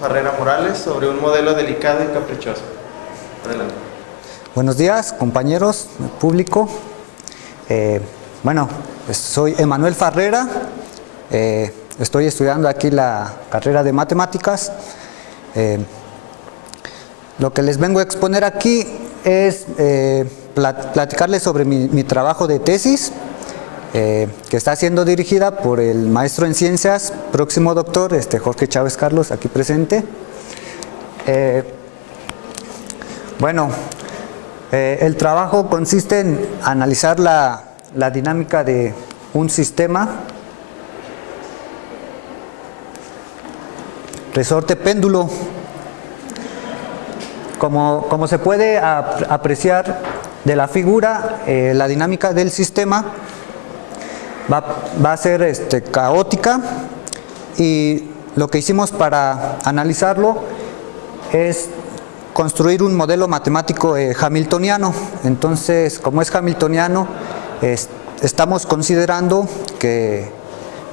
Farrera Morales sobre un modelo delicado y caprichoso. Adelante. Buenos días, compañeros, público. Bueno, soy Emanuel Farrera, estoy estudiando aquí la carrera de matemáticas. Lo que les vengo a exponer aquí es platicarles sobre mi trabajo de tesis, que está siendo dirigida por el maestro en ciencias, próximo doctor, Jorge Chávez Carlos, aquí presente. Bueno, el trabajo consiste en analizar la dinámica de un sistema resorte péndulo. Como se puede apreciar de la figura, la dinámica del sistema va a ser caótica, y lo que hicimos para analizarlo es construir un modelo matemático hamiltoniano. Entonces, como es hamiltoniano, estamos considerando que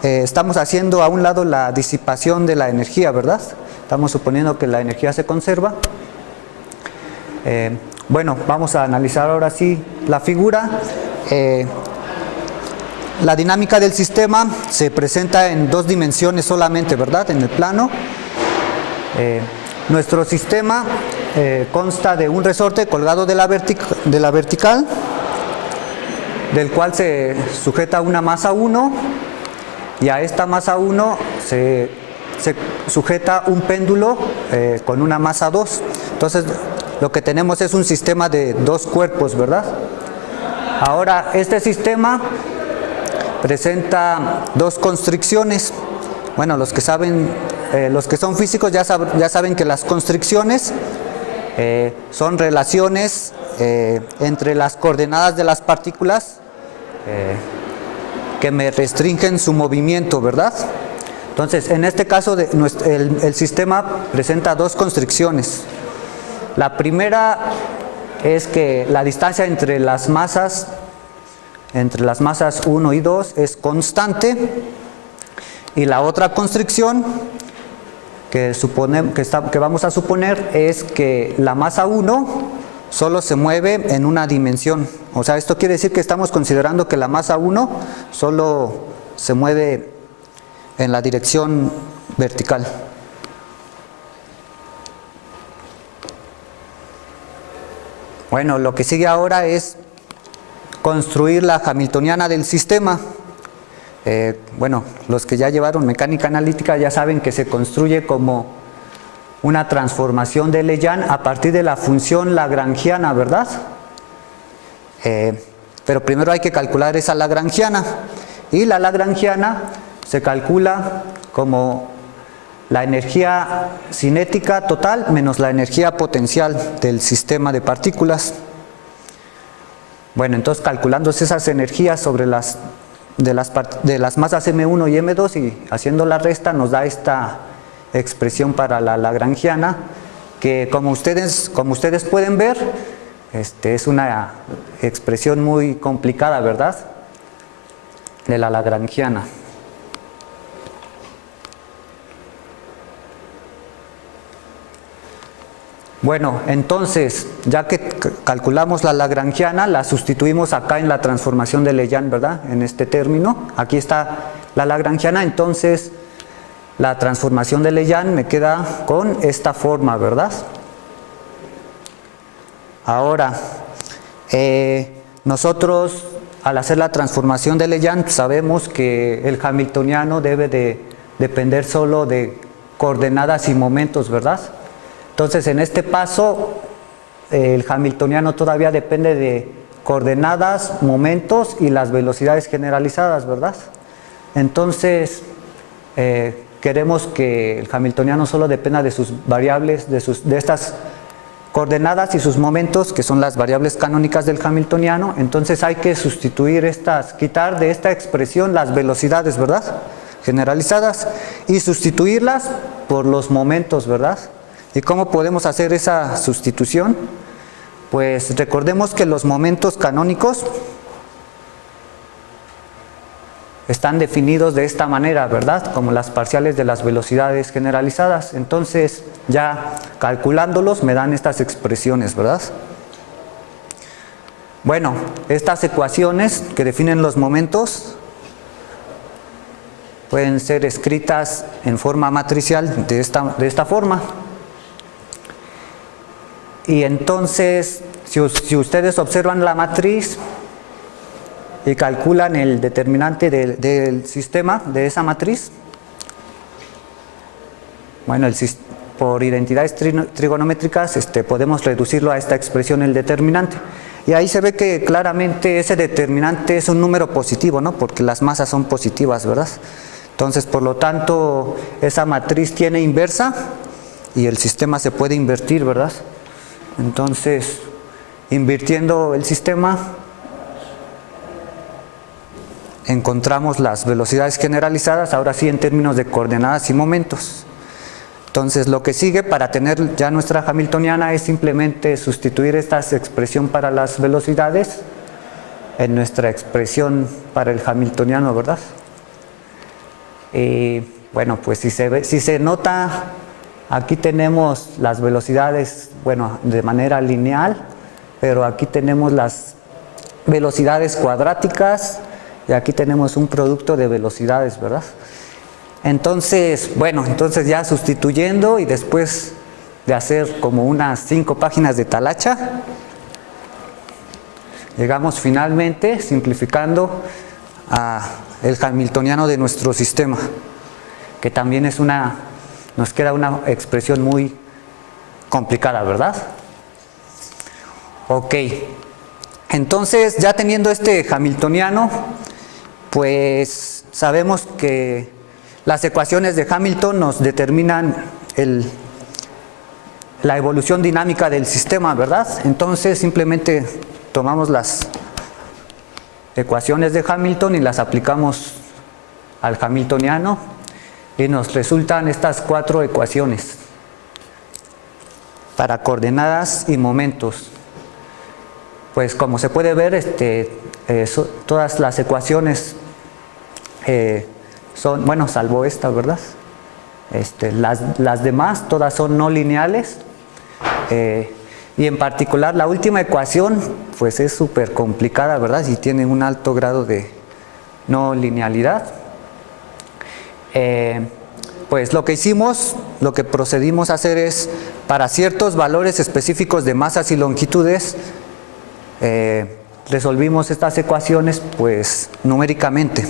estamos haciendo a un lado la disipación de la energía, ¿verdad? Estamos suponiendo que la energía se conserva. Bueno, vamos a analizar ahora sí la figura. La dinámica del sistema se presenta en dos dimensiones solamente, ¿verdad? En el plano. Nuestro sistema consta de un resorte colgado de la vertical, del cual se sujeta una masa 1, y a esta masa 1 se sujeta un péndulo con una masa 2. Entonces, lo que tenemos es un sistema de dos cuerpos, ¿verdad? Ahora, este sistema presenta dos constricciones. Bueno, los que son físicos ya saben que las constricciones son relaciones entre las coordenadas de las partículas que me restringen su movimiento, ¿verdad? Entonces, en este caso, el sistema presenta dos constricciones. La primera es que la distancia entre las masas 1 y 2 es constante, y la otra constricción que vamos a suponer es que la masa 1 solo se mueve en una dimensión. O sea, esto quiere decir que estamos considerando que la masa 1 solo se mueve en la dirección vertical. Bueno, lo que sigue ahora es construir la hamiltoniana del sistema. Bueno, los que ya llevaron mecánica analítica ya saben que se construye como una transformación de Lejean a partir de la función lagrangiana, ¿verdad? Pero primero hay que calcular esa lagrangiana, y la lagrangiana se calcula como la energía cinética total menos la energía potencial del sistema de partículas. Bueno, entonces, calculando esas energías sobre de las masas M1 y M2 y haciendo la resta, nos da esta expresión para la lagrangiana, que como ustedes pueden ver, es una expresión muy complicada, ¿verdad? De la lagrangiana. Bueno, entonces, ya que calculamos la lagrangiana, la sustituimos acá en la transformación de Lejean, ¿verdad? En este término, aquí está la lagrangiana, entonces la transformación de Lejean me queda con esta forma, ¿verdad? Ahora, nosotros al hacer la transformación de Lejean sabemos que el hamiltoniano debe de depender solo de coordenadas y momentos, ¿verdad? Entonces, en este paso, el hamiltoniano todavía depende de coordenadas, momentos y las velocidades generalizadas, ¿verdad? Entonces, queremos que el hamiltoniano solo dependa de sus variables, de estas coordenadas y sus momentos, que son las variables canónicas del hamiltoniano. Entonces hay que sustituir quitar de esta expresión las velocidades, ¿verdad? Generalizadas, y sustituirlas por los momentos, ¿verdad? ¿Y cómo podemos hacer esa sustitución? Pues recordemos que los momentos canónicos están definidos de esta manera, ¿verdad? Como las parciales de las velocidades generalizadas. Entonces, ya calculándolos me dan estas expresiones, ¿verdad? Bueno, estas ecuaciones que definen los momentos pueden ser escritas en forma matricial de esta forma. Y entonces, si ustedes observan la matriz y calculan el determinante del sistema de esa matriz, bueno, por identidades trigonométricas podemos reducirlo a esta expresión, el determinante. Y ahí se ve que claramente ese determinante es un número positivo, ¿no? Porque las masas son positivas, ¿verdad? Entonces, por lo tanto, esa matriz tiene inversa y el sistema se puede invertir, ¿verdad? Entonces, invirtiendo el sistema, encontramos las velocidades generalizadas, ahora sí en términos de coordenadas y momentos. Entonces, lo que sigue para tener ya nuestra hamiltoniana es simplemente sustituir esta expresión para las velocidades en nuestra expresión para el hamiltoniano, ¿verdad? Y bueno, pues si se nota, aquí tenemos las velocidades, bueno, de manera lineal, pero aquí tenemos las velocidades cuadráticas y aquí tenemos un producto de velocidades, ¿verdad? Entonces, bueno, entonces ya sustituyendo y después de hacer como unas 5 páginas de talacha, llegamos finalmente, simplificando, a el hamiltoniano de nuestro sistema, que también es nos queda una expresión muy complicada, ¿verdad? Ok, entonces ya teniendo este hamiltoniano, pues sabemos que las ecuaciones de Hamilton nos determinan la evolución dinámica del sistema, ¿verdad? Entonces simplemente tomamos las ecuaciones de Hamilton y las aplicamos al hamiltoniano y nos resultan estas 4 ecuaciones para coordenadas y momentos. Pues como se puede ver, todas las ecuaciones son, bueno, salvo esta, ¿verdad? Las demás todas son no lineales, y en particular la última ecuación pues es súper complicada, ¿verdad? Y tiene un alto grado de no linealidad. Pues lo que procedimos a hacer es, para ciertos valores específicos de masas y longitudes, resolvimos estas ecuaciones pues numéricamente.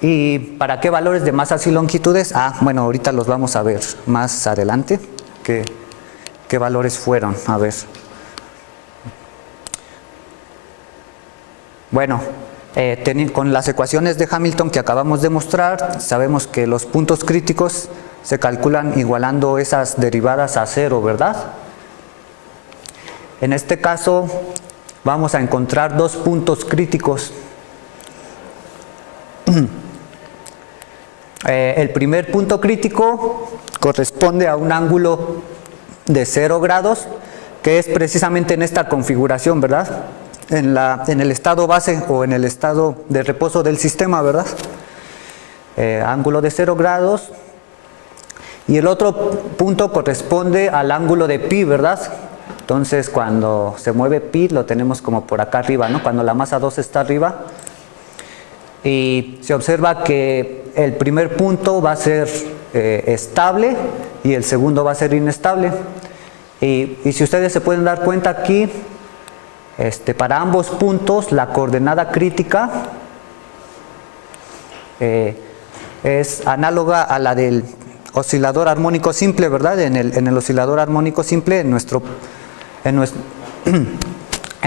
¿Y para qué valores de masas y longitudes? Bueno, ahorita los vamos a ver más adelante. ¿Qué valores fueron? A ver. Bueno, con las ecuaciones de Hamilton que acabamos de mostrar, sabemos que los puntos críticos se calculan igualando esas derivadas a 0, ¿verdad? En este caso, vamos a encontrar 2 puntos críticos. El primer punto crítico corresponde a un ángulo de 0 grados, que es precisamente en esta configuración, ¿verdad? En el estado base o en el estado de reposo del sistema, ¿verdad? Ángulo de 0 grados. Y el otro punto corresponde al ángulo de pi, ¿verdad? Entonces, cuando se mueve pi, lo tenemos como por acá arriba, ¿no? Cuando la masa 2 está arriba. Y se observa que el primer punto va a ser estable y el segundo va a ser inestable. Y si ustedes se pueden dar cuenta aquí, para ambos puntos la coordenada crítica es análoga a la del oscilador armónico simple, ¿verdad? En el oscilador armónico simple, en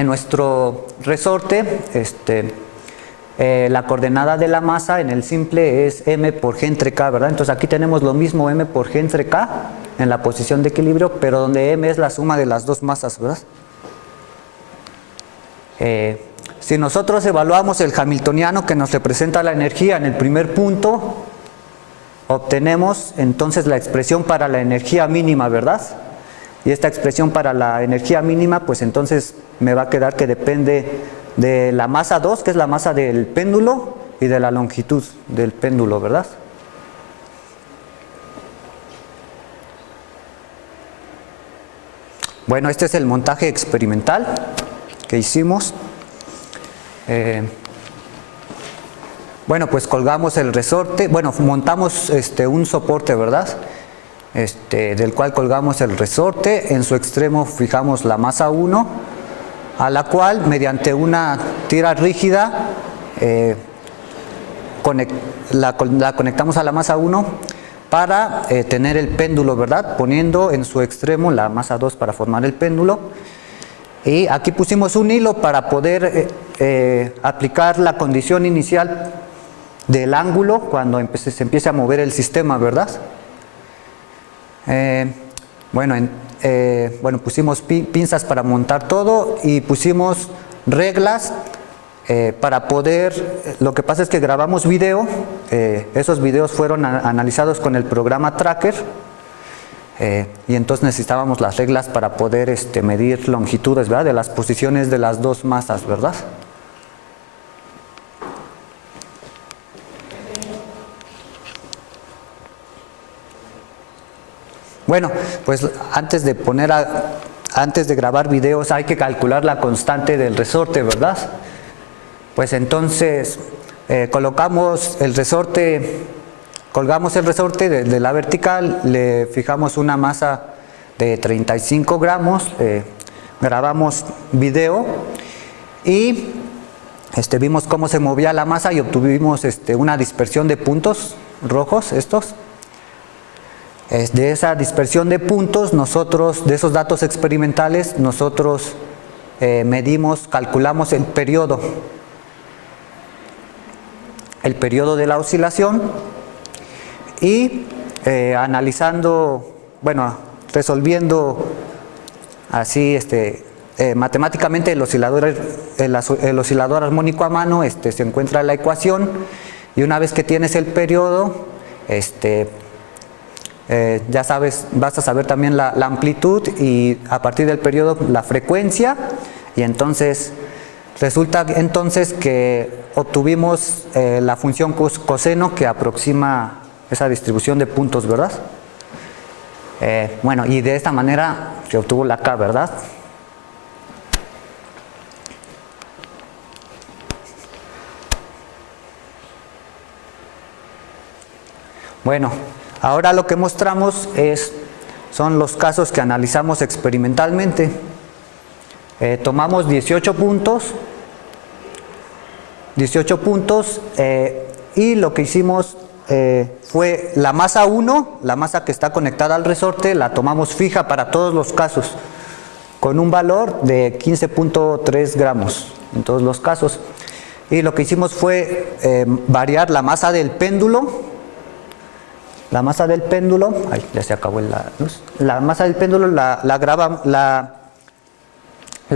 nuestro resorte, la coordenada de la masa en el simple es m por g entre k, ¿verdad? Entonces aquí tenemos lo mismo, m por g entre k en la posición de equilibrio, pero donde m es la suma de las dos masas, ¿verdad? Si nosotros evaluamos el hamiltoniano que nos representa la energía en el primer punto, obtenemos entonces la expresión para la energía mínima, ¿verdad? Y esta expresión para la energía mínima, pues entonces me va a quedar que depende de la masa 2, que es la masa del péndulo, y de la longitud del péndulo, ¿verdad? Bueno, este es el montaje experimental que hicimos. Bueno, pues colgamos el resorte, bueno, montamos un soporte, ¿verdad? Del cual colgamos el resorte, en su extremo fijamos la masa 1, a la cual mediante una tira rígida la conectamos a la masa 1 para tener el péndulo, ¿verdad? Poniendo en su extremo la masa 2 para formar el péndulo. Y aquí pusimos un hilo para poder aplicar la condición inicial del ángulo cuando se empiece a mover el sistema, ¿verdad? Bueno, pusimos pinzas para montar todo y pusimos reglas para poder, lo que pasa es que grabamos video, esos videos fueron analizados con el programa Tracker, y entonces necesitábamos las reglas para poder medir longitudes, ¿verdad?, de las posiciones de las dos masas, ¿verdad? Bueno, pues antes de grabar videos hay que calcular la constante del resorte, ¿verdad? Pues entonces colgamos el resorte de la vertical, le fijamos una masa de 35 gramos, grabamos video y vimos cómo se movía la masa y obtuvimos una dispersión de puntos rojos, estos. De esa dispersión de puntos, de esos datos experimentales, nosotros calculamos el periodo de la oscilación y resolviendo así matemáticamente el oscilador armónico a mano, se encuentra la ecuación, y una vez que tienes el periodo, ya sabes, vas a saber también la amplitud, y a partir del periodo la frecuencia, y entonces resulta que obtuvimos la función coseno que aproxima esa distribución de puntos, ¿verdad? Bueno, y de esta manera se obtuvo la K, ¿verdad? Bueno, ahora lo que mostramos son los casos que analizamos experimentalmente. Tomamos 18 puntos y lo que hicimos fue la masa 1, la masa que está conectada al resorte, la tomamos fija para todos los casos, con un valor de 15.3 gramos en todos los casos. Y lo que hicimos fue variar la masa del péndulo. La masa del péndulo, ay, ya se acabó la luz. La masa del péndulo la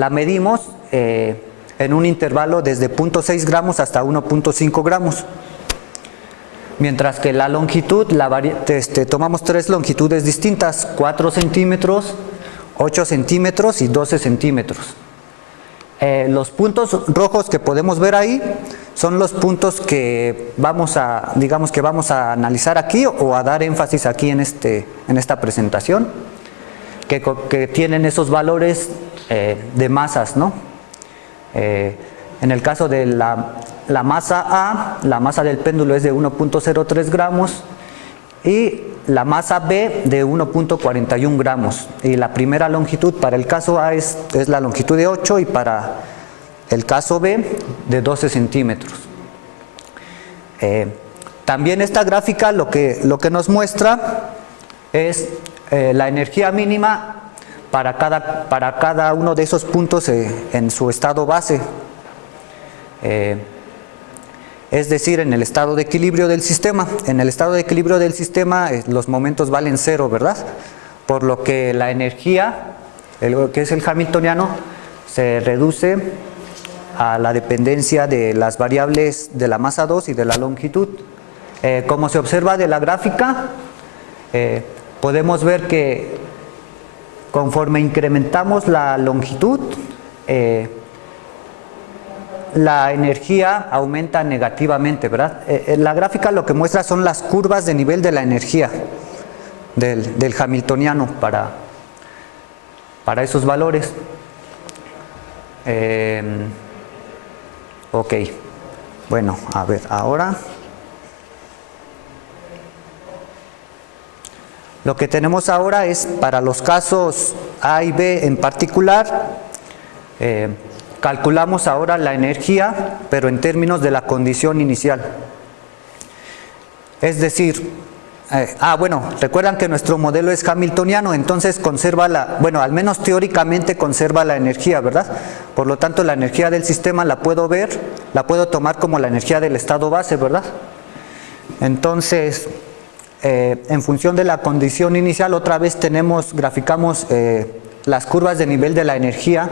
medimos en un intervalo desde 0.6 gramos hasta 1.5 gramos. Mientras que la longitud, tomamos tres longitudes distintas: 4 centímetros, 8 centímetros y 12 centímetros. Los puntos rojos que podemos ver ahí son los puntos que vamos a analizar aquí o a dar énfasis aquí en esta presentación, que tienen esos valores de masas, ¿no? En el caso de la masa A, la masa del péndulo es de 1.03 gramos y la masa B de 1.41 gramos. Y la primera longitud para el caso A es la longitud de 8 y para el caso B de 12 centímetros. También esta gráfica lo que nos muestra es la energía mínima para cada uno de esos puntos en su estado base. Es decir, en el estado de equilibrio del sistema. En el estado de equilibrio del sistema los momentos valen 0, ¿verdad? Por lo que la energía, que es el hamiltoniano, se reduce a la dependencia de las variables de la masa 2 y de la longitud. Como se observa de la gráfica, podemos ver que conforme incrementamos la longitud, la energía aumenta negativamente, ¿verdad? La gráfica lo que muestra son las curvas de nivel de la energía del hamiltoniano para esos valores. Ok, bueno, a ver, ahora lo que tenemos ahora es para los casos A y B en particular, calculamos ahora la energía, pero en términos de la condición inicial. Es decir, bueno, recuerdan que nuestro modelo es hamiltoniano, entonces conserva bueno, al menos teóricamente conserva la energía, ¿verdad? Por lo tanto, la energía del sistema la puedo ver, la puedo tomar como la energía del estado base, ¿verdad? Entonces, en función de la condición inicial, otra vez graficamos las curvas de nivel de la energía.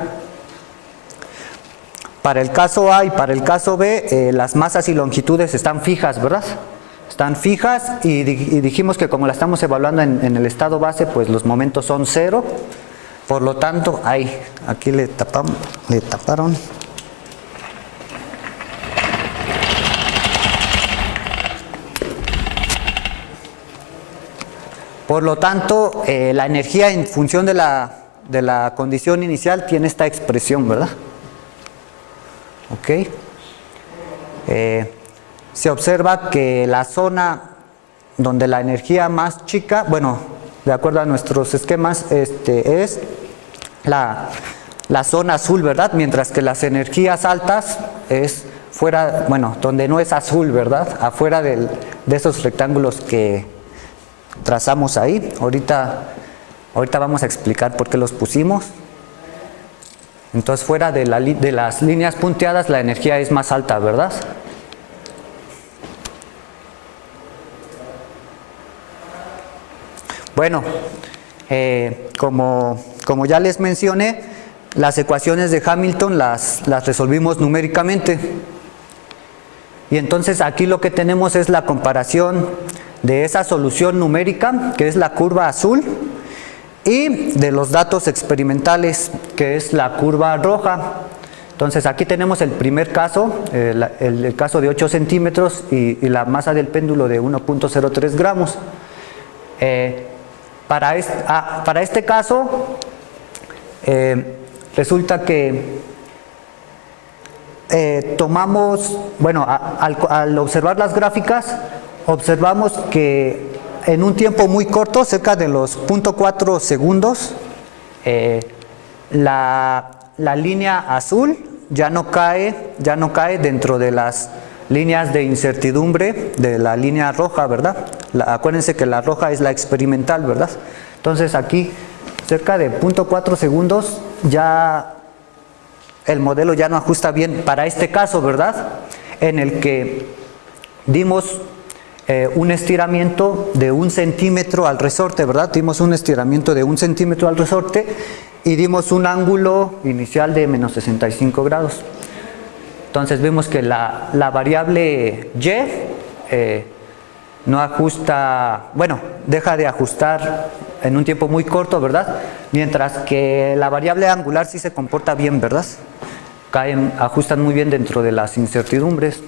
Para el caso A y para el caso B, las masas y longitudes están fijas, ¿verdad? Están fijas y dijimos que como la estamos evaluando en el estado base, pues los momentos son 0. Por lo tanto, aquí le taparon. Por lo tanto, la energía en función de la condición inicial tiene esta expresión, ¿verdad? Ok. Se observa que la zona donde la energía más chica, bueno, de acuerdo a nuestros esquemas, es la zona azul, ¿verdad? Mientras que las energías altas es fuera, bueno, donde no es azul, ¿verdad? Afuera de esos rectángulos que trazamos ahí. Ahorita vamos a explicar por qué los pusimos. Entonces, fuera de las líneas punteadas, la energía es más alta, ¿verdad? Bueno, como ya les mencioné, las ecuaciones de Hamilton las resolvimos numéricamente. Y entonces aquí lo que tenemos es la comparación de esa solución numérica, que es la curva azul, y de los datos experimentales, que es la curva roja. Entonces aquí tenemos el primer caso, el caso de 8 centímetros y la masa del péndulo de 1.03 gramos. Para este caso, resulta que tomamos, bueno, al observar las gráficas, observamos que en un tiempo muy corto, cerca de los 0.4 segundos, la línea azul ya no cae dentro de las líneas de incertidumbre de la línea roja, ¿verdad? Acuérdense que la roja es la experimental, ¿verdad? Entonces aquí, cerca de 0.4 segundos, ya el modelo ya no ajusta bien para este caso, ¿verdad? En el que dimos un estiramiento de 1 centímetro al resorte, ¿verdad? Dimos un estiramiento de 1 centímetro al resorte y dimos un ángulo inicial de menos 65 grados. Entonces vemos que la variable Y no ajusta, bueno, deja de ajustar en un tiempo muy corto, ¿verdad? Mientras que la variable angular sí se comporta bien, ¿verdad? Ajustan muy bien dentro de las incertidumbres.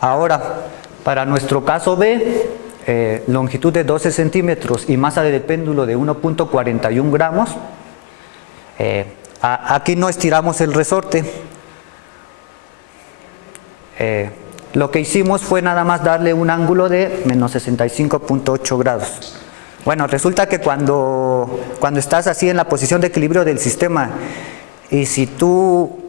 Ahora, para nuestro caso B, longitud de 12 centímetros y masa del péndulo de 1.41 gramos, aquí no estiramos el resorte. Lo que hicimos fue nada más darle un ángulo de menos 65.8 grados. Bueno, resulta que cuando estás así en la posición de equilibrio del sistema y si tú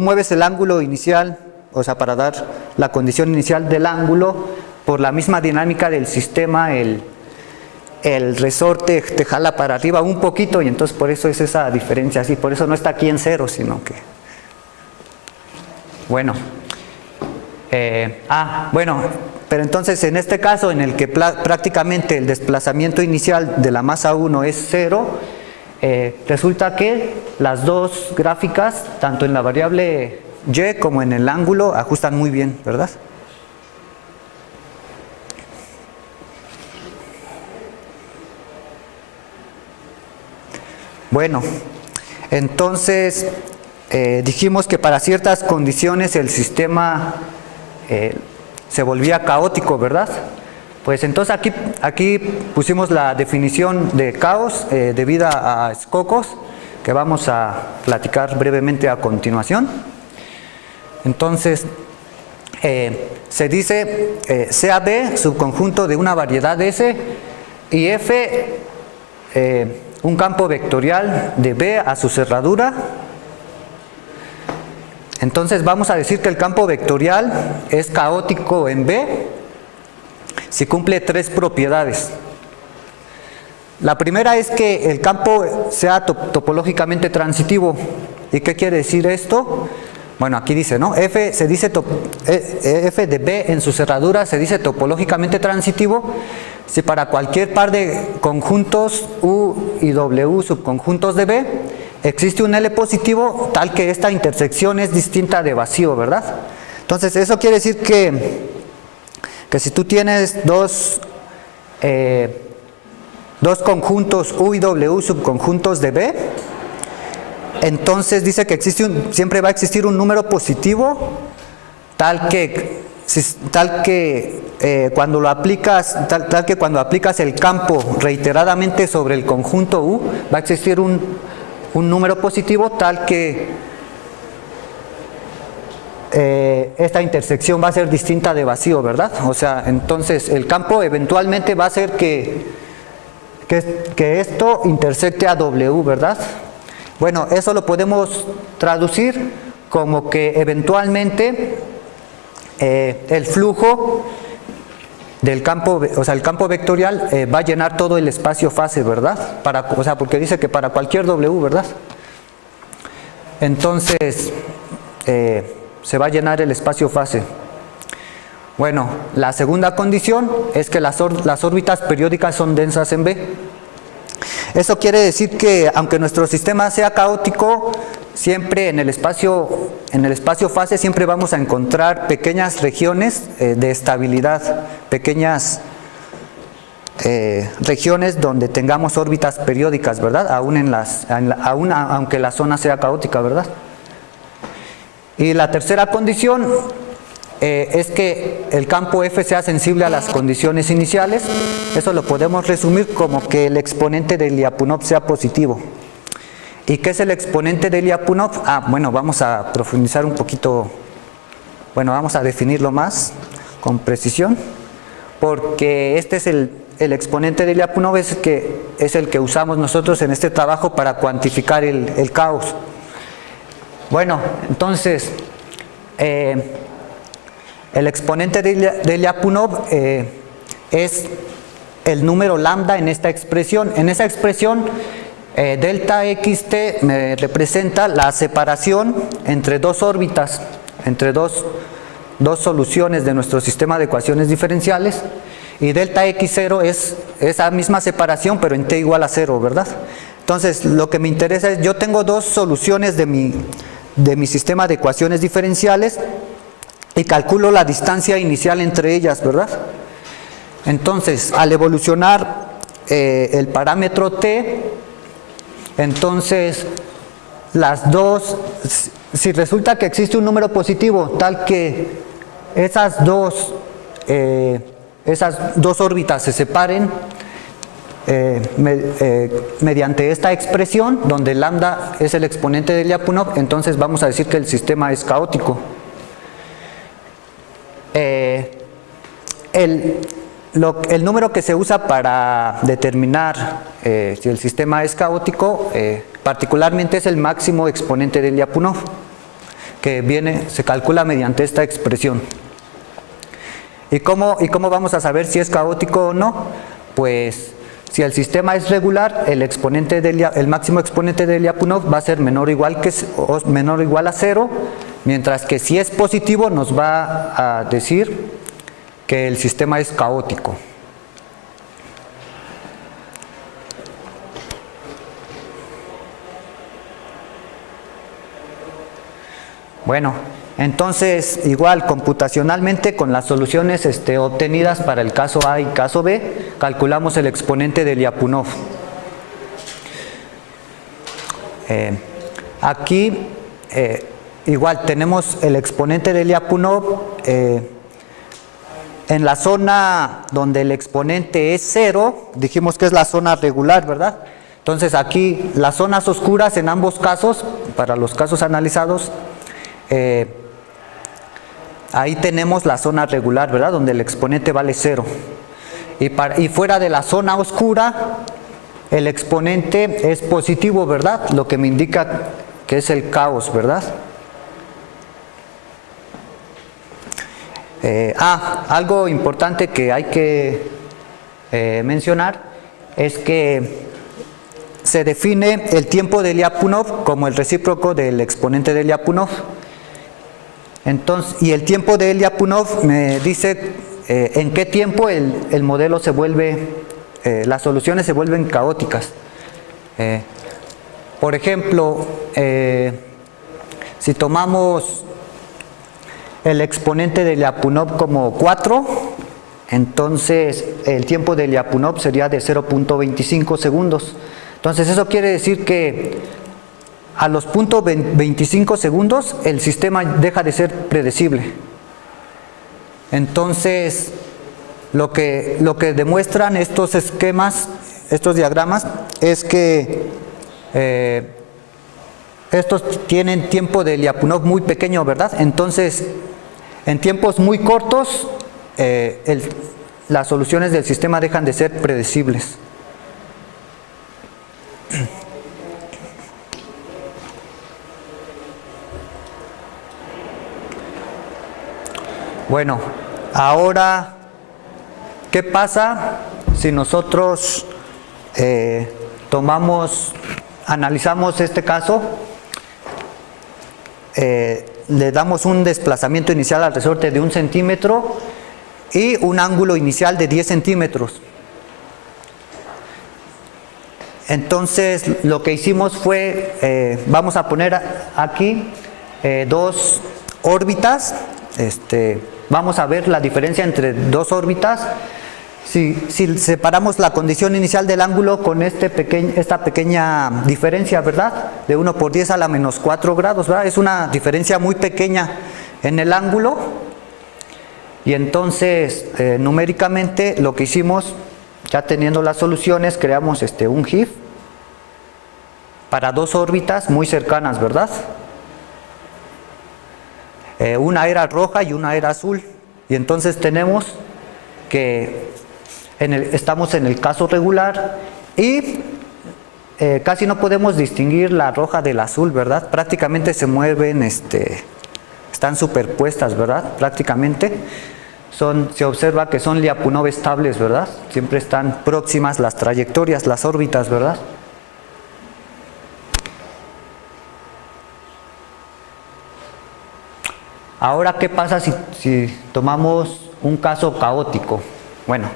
mueves el ángulo inicial, o sea, para dar la condición inicial del ángulo, por la misma dinámica del sistema, el resorte te jala para arriba un poquito y entonces por eso es esa diferencia así, por eso no está aquí en 0, sino que... Bueno, bueno, pero entonces en este caso en el que prácticamente el desplazamiento inicial de la masa 1 es 0, resulta que las dos gráficas, tanto en la variable Y como en el ángulo, ajustan muy bien, ¿verdad? Bueno, entonces dijimos que para ciertas condiciones el sistema se volvía caótico, ¿verdad? Pues entonces aquí pusimos la definición de caos debida a Skokos, que vamos a platicar brevemente a continuación. Entonces, se dice sea B subconjunto de una variedad S y F un campo vectorial de B a su cerradura. Entonces vamos a decir que el campo vectorial es caótico en B si cumple tres propiedades. La primera es que el campo sea topológicamente transitivo. ¿Y qué quiere decir esto? Bueno, aquí dice, ¿no? F de B en su cerradura se dice topológicamente transitivo si para cualquier par de conjuntos U y W subconjuntos de B existe un L positivo tal que esta intersección es distinta de vacío, ¿verdad? Entonces, eso quiere decir que si tú tienes dos conjuntos U y W subconjuntos de B, entonces dice que siempre va a existir un número positivo tal que cuando aplicas el campo reiteradamente sobre el conjunto U, va a existir un número positivo tal que esta intersección va a ser distinta de vacío, ¿verdad? O sea, entonces el campo eventualmente va a hacer que esto intersecte a W, ¿verdad? Bueno, eso lo podemos traducir como que eventualmente el flujo del campo, o sea, el campo vectorial va a llenar todo el espacio fase, ¿verdad? O sea, porque dice que para cualquier W, ¿verdad? Entonces, se va a llenar el espacio fase. Bueno, la segunda condición es que las órbitas periódicas son densas en B. Eso quiere decir que aunque nuestro sistema sea caótico, siempre en el espacio fase siempre vamos a encontrar pequeñas regiones de estabilidad, pequeñas regiones donde tengamos órbitas periódicas, ¿verdad? Aún aunque la zona sea caótica, ¿verdad? Y la tercera condición es que el campo F sea sensible a las condiciones iniciales. Eso lo podemos resumir como que el exponente de Lyapunov sea positivo. ¿Y qué es el exponente de Lyapunov? Bueno, vamos a profundizar un poquito, bueno, vamos a definirlo más con precisión, porque este es el exponente de Lyapunov, es el que usamos nosotros en este trabajo para cuantificar el caos. Bueno, entonces, el exponente de Lyapunov es el número lambda en esta expresión. En esa expresión, delta xt me representa la separación entre dos órbitas, entre dos soluciones de nuestro sistema de ecuaciones diferenciales, y delta x0 es esa misma separación pero en t igual a 0, ¿verdad? Entonces, lo que me interesa es, yo tengo dos soluciones de mi sistema de ecuaciones diferenciales y calculo la distancia inicial entre ellas, ¿verdad? Entonces, al evolucionar el parámetro t, entonces las dos, si resulta que existe un número positivo tal que esas dos órbitas se separen mediante esta expresión donde lambda es el exponente de Lyapunov, entonces vamos a decir que el sistema es caótico. El número que se usa para determinar si el sistema es caótico particularmente es el máximo exponente de Lyapunov, que se calcula mediante esta expresión. ¿Y cómo vamos a saber si es caótico o no? Pues si el sistema es regular, el máximo exponente de Lyapunov va a ser menor o igual a 0, mientras que si es positivo nos va a decir que el sistema es caótico. Bueno, entonces igual computacionalmente con las soluciones obtenidas para el caso A y caso B, calculamos el exponente de Lyapunov. Aquí igual tenemos el exponente de Lyapunov en la zona donde el exponente es 0, dijimos que es la zona regular, ¿verdad? Entonces aquí las zonas oscuras en ambos casos, para los casos analizados, ahí tenemos la zona regular, ¿verdad? Donde el exponente vale 0. Y fuera de la zona oscura, el exponente es positivo, ¿verdad? Lo que me indica que es el caos, ¿verdad? Algo importante que hay que mencionar es que se define el tiempo de Lyapunov como el recíproco del exponente de Lyapunov. Entonces, y el tiempo de Lyapunov me dice en qué tiempo el modelo se vuelve, las soluciones se vuelven caóticas. Por ejemplo, si tomamos el exponente de Lyapunov como 4, entonces el tiempo de Lyapunov sería de 0.25 segundos. Entonces eso quiere decir que a los 0.25 segundos el sistema deja de ser predecible. Entonces lo que demuestran estos esquemas, estos diagramas, es que estos tienen tiempo de Lyapunov muy pequeño, ¿verdad? Entonces en tiempos muy cortos las soluciones del sistema dejan de ser predecibles. Bueno, ahora, ¿qué pasa si nosotros analizamos este caso? Le damos un desplazamiento inicial al resorte de 1 centímetro y un ángulo inicial de 10 centímetros. Entonces lo que hicimos fue, vamos a poner aquí dos órbitas, vamos a ver la diferencia entre dos órbitas. Si separamos la condición inicial del ángulo con esta pequeña diferencia, ¿verdad? De 1 por 10 a la menos 4 grados, ¿verdad? Es una diferencia muy pequeña en el ángulo. Y entonces, numéricamente, lo que hicimos, ya teniendo las soluciones, creamos un GIF para dos órbitas muy cercanas, ¿verdad? Una era roja y una era azul. Y entonces tenemos que estamos en el caso regular y casi no podemos distinguir la roja del azul, ¿verdad? Prácticamente se mueven, están superpuestas, ¿verdad? Prácticamente se observa que son Lyapunov estables, ¿verdad? Siempre están próximas las trayectorias, las órbitas, ¿verdad? Ahora, ¿qué pasa si tomamos un caso caótico? Bueno,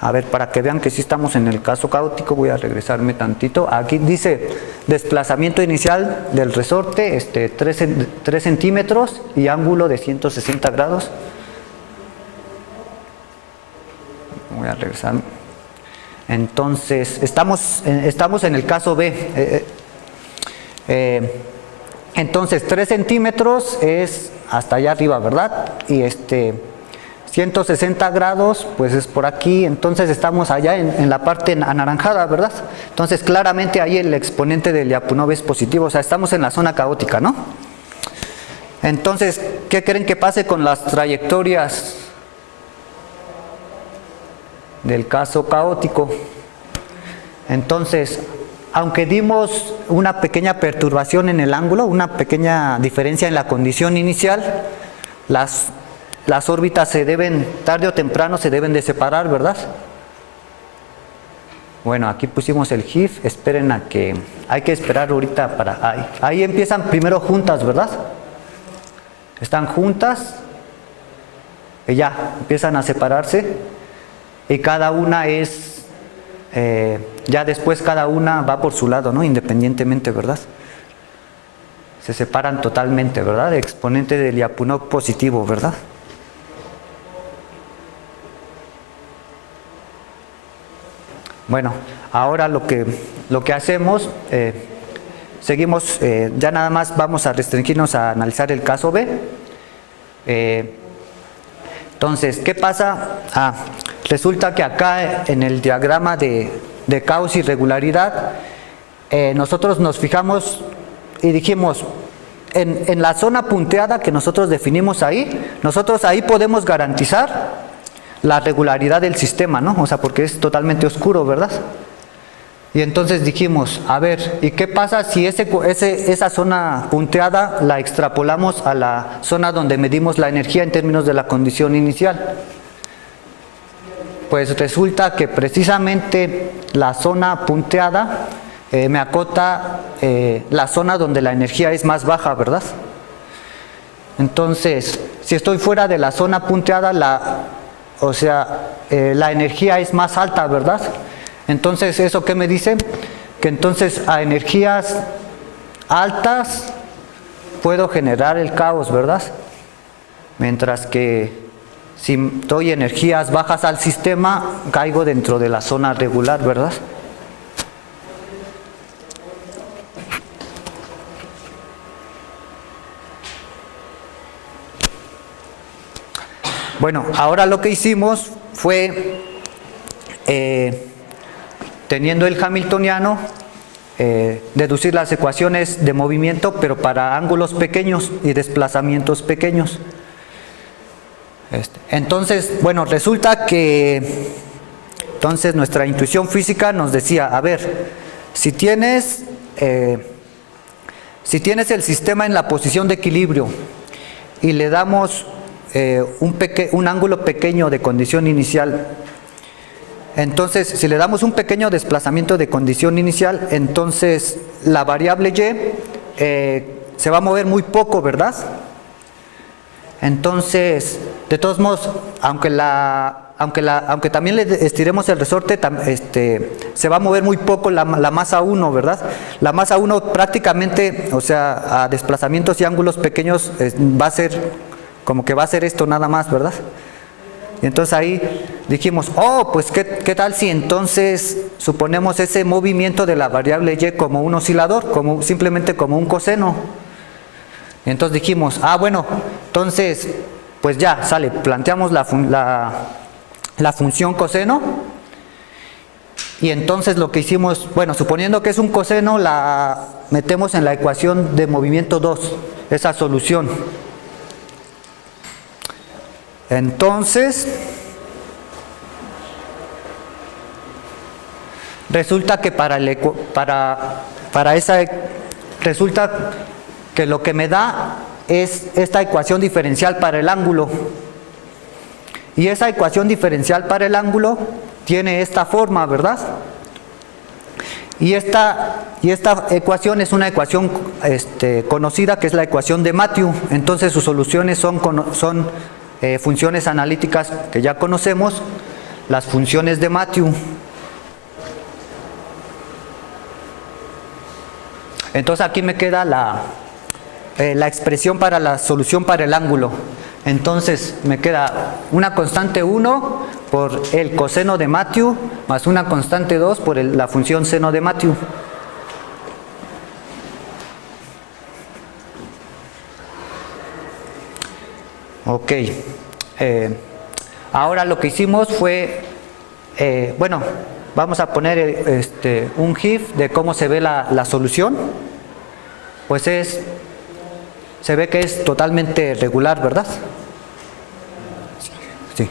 a ver, para que vean que sí estamos en el caso caótico, voy a regresarme tantito. Aquí dice desplazamiento inicial del resorte, 3 centímetros y ángulo de 160 grados. Voy a regresar. Entonces, estamos en el caso B. Entonces, 3 centímetros es hasta allá arriba, ¿verdad? Y 160 grados, pues es por aquí, entonces estamos allá en la parte anaranjada, ¿verdad? Entonces claramente ahí el exponente de Lyapunov es positivo, o sea, estamos en la zona caótica, ¿no? Entonces, ¿qué creen que pase con las trayectorias del caso caótico? Entonces, aunque dimos una pequeña perturbación en el ángulo, una pequeña diferencia en la condición inicial, las órbitas tarde o temprano se deben de separar, ¿verdad? Bueno, aquí pusimos el GIF, esperen hay que esperar ahorita ahí empiezan primero juntas, ¿verdad? Están juntas y ya empiezan a separarse y cada una ya después cada una va por su lado, ¿no? Independientemente, ¿verdad? Se separan totalmente, ¿verdad? Exponente de Lyapunov positivo, ¿verdad? Bueno, ahora lo que hacemos, seguimos, ya nada más vamos a restringirnos a analizar el caso B. Entonces, ¿qué pasa? Resulta que acá en el diagrama de caos y regularidad, nosotros nos fijamos y dijimos, en la zona punteada que nosotros definimos ahí, nosotros ahí podemos garantizar la regularidad del sistema, ¿no? O sea, porque es totalmente oscuro, ¿verdad? Y entonces dijimos, a ver, ¿y qué pasa si esa zona punteada la extrapolamos a la zona donde medimos la energía en términos de la condición inicial? Pues resulta que precisamente la zona punteada me acota la zona donde la energía es más baja, ¿verdad? Entonces, si estoy fuera de la zona punteada, la energía es más alta, ¿verdad? Entonces, ¿eso qué me dice? Que entonces a energías altas puedo generar el caos, ¿verdad? Mientras que si doy energías bajas al sistema, caigo dentro de la zona regular, ¿verdad? Bueno, ahora lo que hicimos fue, teniendo el hamiltoniano, deducir las ecuaciones de movimiento, pero para ángulos pequeños y desplazamientos pequeños. Entonces, bueno, resulta que entonces nuestra intuición física nos decía, a ver, si tienes el sistema en la posición de equilibrio y le damos un ángulo pequeño de condición inicial, entonces si le damos un pequeño desplazamiento de condición inicial, entonces la variable y se va a mover muy poco, ¿verdad? Entonces, de todos modos, aunque también le estiremos el resorte, se va a mover muy poco la masa 1, ¿verdad? La masa 1 prácticamente, o sea, a desplazamientos y ángulos pequeños va a ser como que va a ser esto nada más, ¿verdad? Y entonces ahí dijimos, pues ¿qué tal si entonces suponemos ese movimiento de la variable y como un oscilador, simplemente como un coseno? Y entonces dijimos, bueno, entonces pues ya sale, planteamos la función coseno, y entonces lo que hicimos, bueno, suponiendo que es un coseno, la metemos en la ecuación de movimiento 2, esa solución. Entonces, resulta que resulta que lo que me da es esta ecuación diferencial para el ángulo. Y esa ecuación diferencial para el ángulo tiene esta forma, ¿verdad? Y esta ecuación es una ecuación conocida, que es la ecuación de Matthew. Entonces sus soluciones son funciones analíticas que ya conocemos, las funciones de Matthew. Entonces aquí me queda la expresión para la solución para el ángulo. Entonces me queda una constante 1 por el coseno de Matthew más una constante 2 por la función seno de Matthew. Ok, ahora lo que hicimos fue, bueno, vamos a poner un GIF de cómo se ve la solución. Pues se ve que es totalmente regular, ¿verdad? Sí.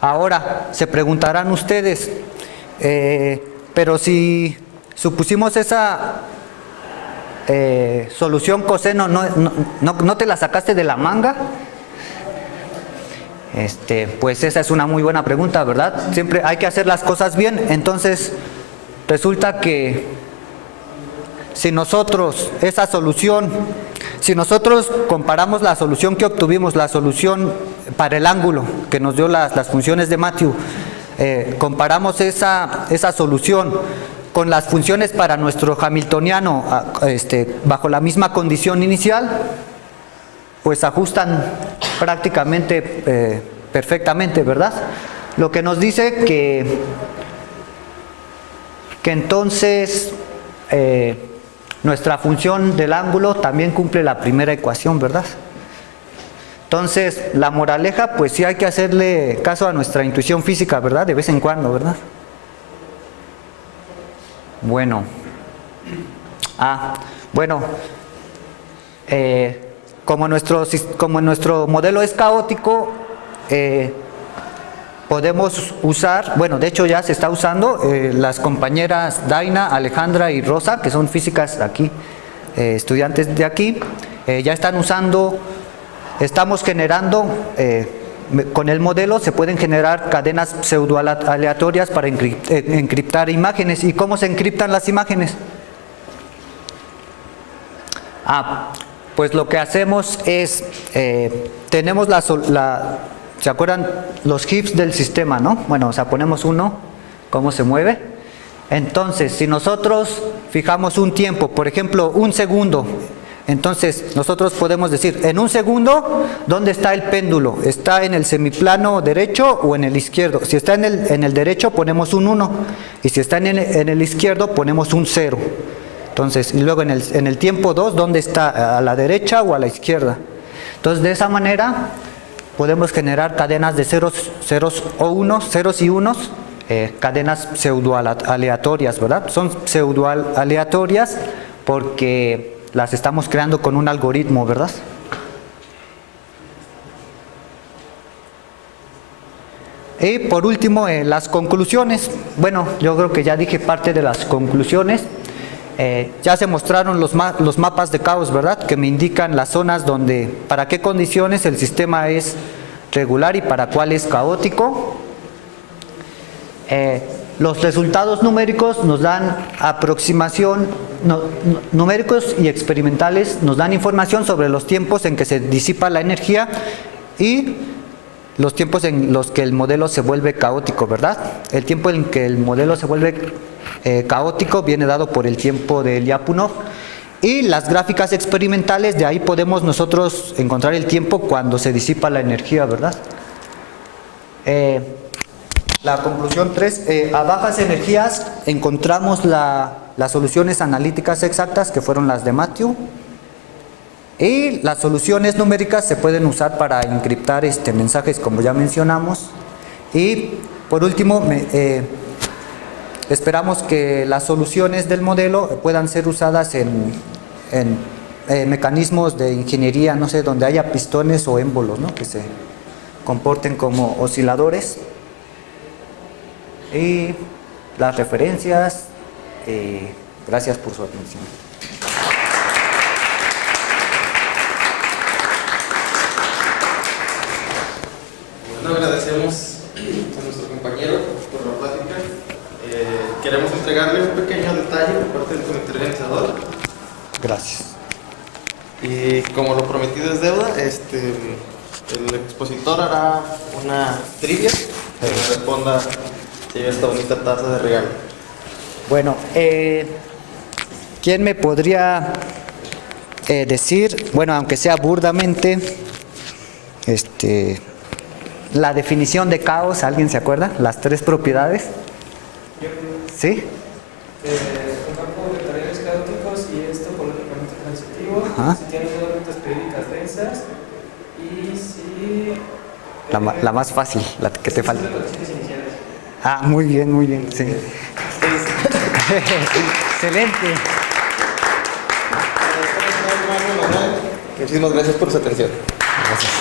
Ahora, se preguntarán ustedes, pero si supusimos esa solución coseno, ¿no te la sacaste de la manga? Pues esa es una muy buena pregunta, ¿verdad? Siempre hay que hacer las cosas bien. Entonces, resulta que si nosotros comparamos la solución que obtuvimos, la solución para el ángulo que nos dio las funciones de Matthew, comparamos esa solución con las funciones para nuestro hamiltoniano bajo la misma condición inicial, pues ajustan prácticamente perfectamente, ¿verdad? Lo que nos dice que entonces nuestra función del ángulo también cumple la primera ecuación, ¿verdad? Entonces, la moraleja, pues sí hay que hacerle caso a nuestra intuición física, ¿verdad? De vez en cuando, ¿verdad? Bueno. Bueno. Como nuestro modelo es caótico, podemos usar, bueno, de hecho ya se está usando, las compañeras Daina, Alejandra y Rosa, que son físicas aquí, estudiantes de aquí, ya están usando, estamos generando, con el modelo se pueden generar cadenas pseudoaleatorias para encriptar imágenes. ¿Y cómo se encriptan las imágenes? Pues lo que hacemos es, tenemos ¿se acuerdan los hips del sistema, no? Bueno, o sea, ponemos uno, cómo se mueve. Entonces, si nosotros fijamos un tiempo, por ejemplo, un segundo, entonces nosotros podemos decir, en un segundo, ¿dónde está el péndulo? ¿Está en el semiplano derecho o en el izquierdo? Si está en el derecho, ponemos un 1, y si está en el izquierdo, ponemos un 0. Entonces, y luego en el tiempo 2, ¿dónde está? ¿A la derecha o a la izquierda? Entonces, de esa manera podemos generar cadenas de ceros y unos, cadenas pseudoaleatorias, ¿verdad? Son pseudoaleatorias porque las estamos creando con un algoritmo, ¿verdad? Y por último, las conclusiones. Bueno, yo creo que ya dije parte de las conclusiones. Ya se mostraron los mapas de caos, ¿verdad? Que me indican las zonas donde, para qué condiciones el sistema es regular y para cuál es caótico. Los resultados numéricos nos dan aproximación, numéricos y experimentales nos dan información sobre los tiempos en que se disipa la energía y los tiempos en los que el modelo se vuelve caótico, ¿verdad? El tiempo en que el modelo se vuelve caótico viene dado por el tiempo de Lyapunov. Y las gráficas experimentales, de ahí podemos nosotros encontrar el tiempo cuando se disipa la energía, ¿verdad? La conclusión 3, a bajas energías encontramos las soluciones analíticas exactas, que fueron las de Matthew. Y las soluciones numéricas se pueden usar para encriptar mensajes, como ya mencionamos. Y por último, esperamos que las soluciones del modelo puedan ser usadas en mecanismos de ingeniería, no sé, donde haya pistones o émbolos, ¿no? Que se comporten como osciladores. Y las referencias, gracias por su atención. Bueno, agradecemos a nuestro compañero por la plática. Queremos entregarle un pequeño detalle por parte del comité organizador. Gracias. Y como lo prometido es deuda, el expositor hará una trivia que responda si esta bonita taza de regalo. Bueno, ¿quién me podría decir, bueno, aunque sea burdamente, la definición de caos? ¿Alguien se acuerda? Las 3 propiedades. ¿Sí? Un campo vectoriales caóticos y es topológicamente transitivo, si tiene órbitas periódicas densas y si... La más fácil, la que te falta. Muy bien, sí. Excelente. Muchísimas gracias por su atención. Gracias.